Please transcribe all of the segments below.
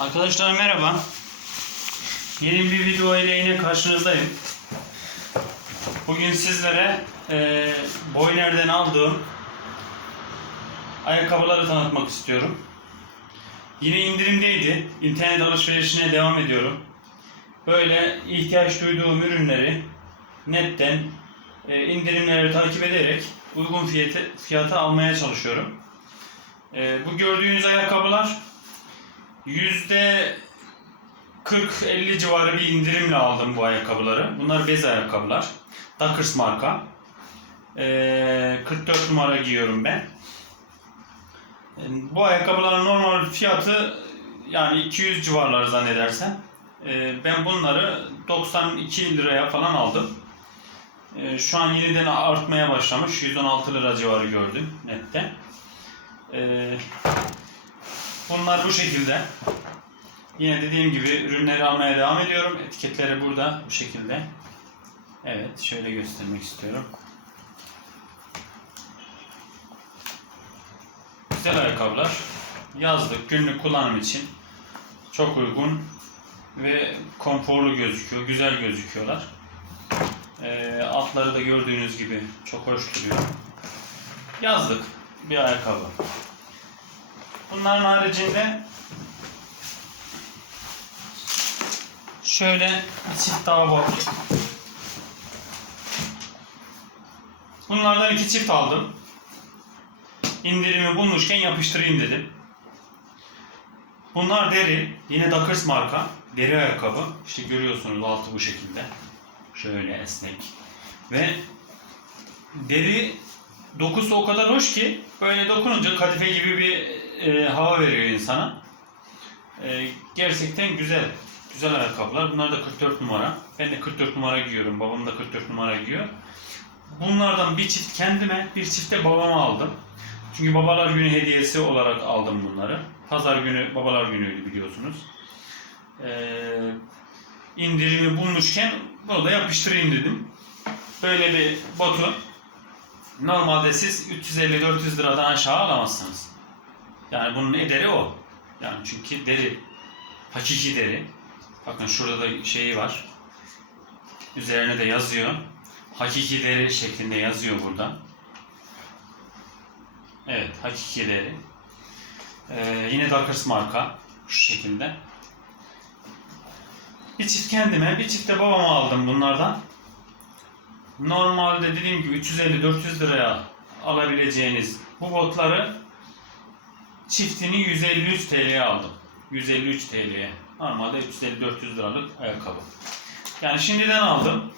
Arkadaşlar merhaba. Yeni bir video ile yine karşınızdayım. Bugün sizlere e, Boyner'den aldığım ayakkabıları tanıtmak istiyorum. Yine indirimdeydi. İnternet alışverişine devam ediyorum. Böyle ihtiyaç duyduğum ürünleri netten e, indirimleri takip ederek uygun fiyatı, fiyata almaya çalışıyorum. E, bu gördüğünüz ayakkabılar Yüzde 40-50 civarı bir indirimle aldım bu ayakkabıları. Bunlar bez ayakkabılar. Dockers marka. Ee, 44 numara giyiyorum ben. Ee, Bu ayakkabıların normal fiyatı yani 200 civarları zannedersem. Ee, ben bunları 92 liraya falan aldım. Ee, şu an yeniden artmaya başlamış. 116 lira civarı gördüm nette. Bunlar bu şekilde. Yine dediğim gibi ürünleri almaya devam ediyorum. Etiketleri burada bu şekilde. Evet şöyle göstermek istiyorum. Güzel ayakkabılar. Yazlık günlük kullanım için çok uygun ve konforlu gözüküyor. Güzel gözüküyorlar. Ee, altları da gördüğünüz gibi çok hoş duruyor. Yazlık bir ayakkabı. Bunların haricinde şöyle bir çift daha var. Bunlardan iki çift aldım. İndirimi bulmuşken yapıştırayım dedim. Bunlar deri. Yine Dockers marka. Deri ayakkabı. İşte görüyorsunuz altı bu şekilde. Şöyle esnek. Ve deri dokusu o kadar hoş ki böyle dokununca kadife gibi bir e, hava veriyor insana. E, gerçekten güzel. Güzel ayakkabılar. Bunlar da 44 numara. Ben de 44 numara giyiyorum. Babam da 44 numara giyiyor. Bunlardan bir çift kendime, bir çift de babama aldım. Çünkü babalar günü hediyesi olarak aldım bunları. Pazar günü babalar günüydü biliyorsunuz. Ee, indirimi bulmuşken bunu da yapıştırayım dedim. Böyle bir botu normalde siz 350-400 liradan aşağı alamazsınız. Yani bunun ederi o. Yani çünkü deri, hakiki deri. Bakın şurada da şeyi var. Üzerine de yazıyor. Hakiki deri şeklinde yazıyor burada. Evet, hakiki deri. Ee, yine Dockers marka. Şu şekilde. Bir çift kendime, bir çift de babama aldım bunlardan. Normalde dediğim gibi 350-400 liraya alabileceğiniz bu botları çiftini 153 TL'ye aldım. 153 TL'ye. Normalde 350-400 liralık ayakkabı. Yani şimdiden aldım.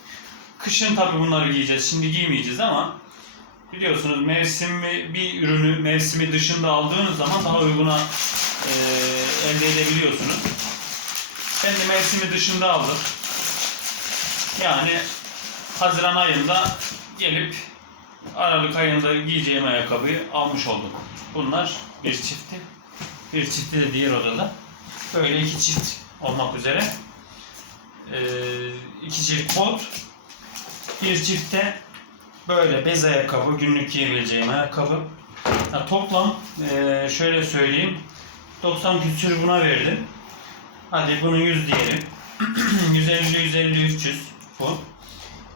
Kışın tabi bunları giyeceğiz. Şimdi giymeyeceğiz ama biliyorsunuz mevsimi bir ürünü mevsimi dışında aldığınız zaman daha uyguna e, elde edebiliyorsunuz. Ben de mevsimi dışında aldım. Yani Haziran ayında gelip Aralık ayında giyeceğim ayakkabıyı almış oldum. Bunlar bir çifti. Bir çifti de diğer odada. Böyle iki çift olmak üzere. Ee, iki çift bot. Bir çifte böyle bez ayakkabı, günlük giyebileceğim ayakkabı. Ha, toplam ee, şöyle söyleyeyim. 90 küsür buna verdim. Hadi bunu 100 diyelim. 150, 150, 300 bu.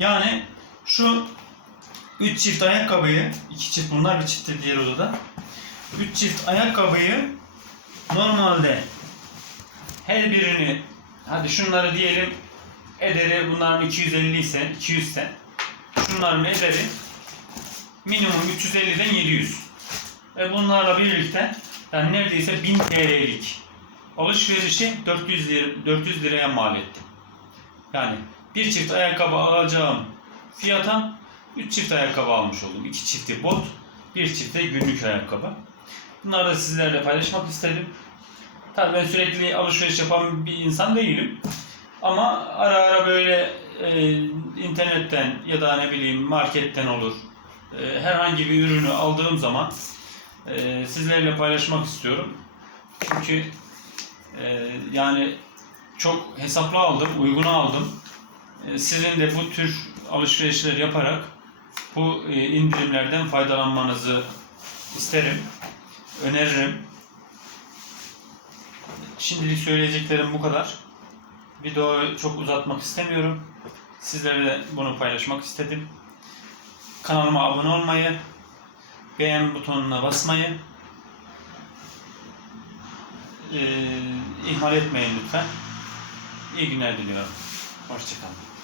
Yani şu 3 çift ayakkabıyı, 2 çift bunlar bir çift de diğer odada. 3 çift ayakkabıyı normalde her birini hadi şunları diyelim ederi bunların 250 ise 200 ise şunların ederi minimum 350'den 700 ve bunlarla birlikte yani neredeyse 1000 TL'lik alışverişi 400 lira, 400 liraya mal ettim. Yani bir çift ayakkabı alacağım fiyata 3 çift ayakkabı almış oldum. 2 çifti bot, bir çifte günlük ayakkabı. Bunları da sizlerle paylaşmak istedim. Tabii ben sürekli alışveriş yapan bir insan değilim. Ama ara ara böyle e, internetten ya da ne bileyim marketten olur. E, herhangi bir ürünü aldığım zaman e, sizlerle paylaşmak istiyorum. Çünkü e, yani çok hesaplı aldım, uyguna aldım. E, sizin de bu tür alışverişler yaparak bu e, indirimlerden faydalanmanızı isterim, öneririm. Şimdilik söyleyeceklerim bu kadar. Videoyu çok uzatmak istemiyorum. Sizlere de bunu paylaşmak istedim. Kanalıma abone olmayı, beğen butonuna basmayı eee ihmal etmeyin lütfen. İyi günler diliyorum. Hoşçakalın.